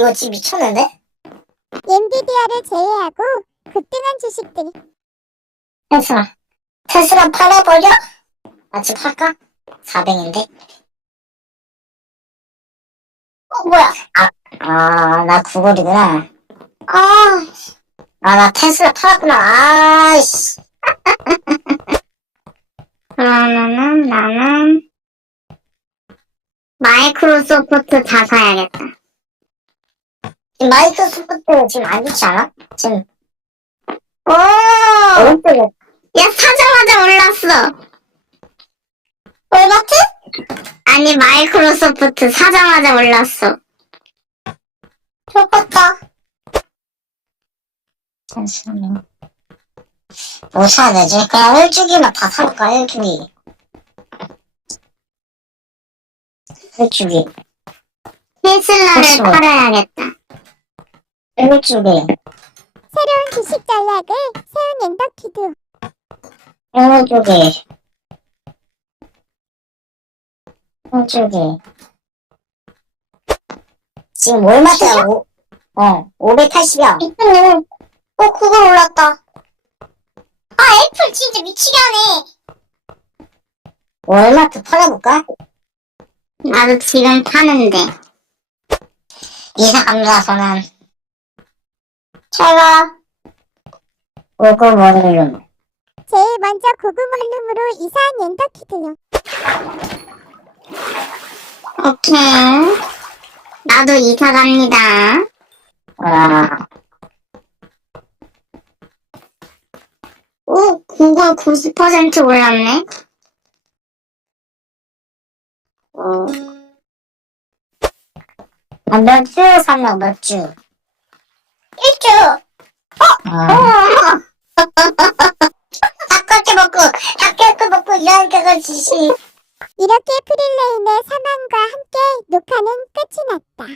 이거 지금 미쳤는데? 엔비디아를 제외하고 급등한 주식들. 테슬라. 테슬라 팔아버려? 아, 지금 팔까? 400인데? 어, 뭐야? 아, 아, 나 구글이구나. 아, 아, 나 테슬라 팔았구나. 아이씨. 그러면은 나는 마이크로소프트 다 사야겠다. 지금 마이크로소프트 지금 안 좋지 않아? 지금, 오! 오른쪽에. 야, 사자마자 올랐어. 얼마트? 아니, 마이크로소프트 사자마자 올랐어. 좋겠다. 잠시만요. 뭐 사야 되지? 그냥 1주기만 다 사볼까, 1주기. 1주기. 테슬라를. 팔아야겠다. 1주기. 새로운 주식 전략을 세운 엔더키드. 1주기. 1주기. 지금 월마트야, 오, 어, 580이야. 이쁘네. 어, 그거 올랐다. 아, 애플 진짜 미치게 하네. 월마트 팔아볼까? 나도 지금 파는데. 이사 저는. 제가, 오고 머리룸. 제일 먼저 고급 원룸으로 이사한 엔더키드요. 오케이. 나도 이사 갑니다. 아, 오, 구글 90% 올랐네. 어. 아, 몇주 샀나, 몇 주? 1주! 아. 닭꼬치 먹고, 닭꼬치 먹고, 이런 게가 지시. 이렇게 프릴레인의 사망과 함께 녹화는 끝이 났다.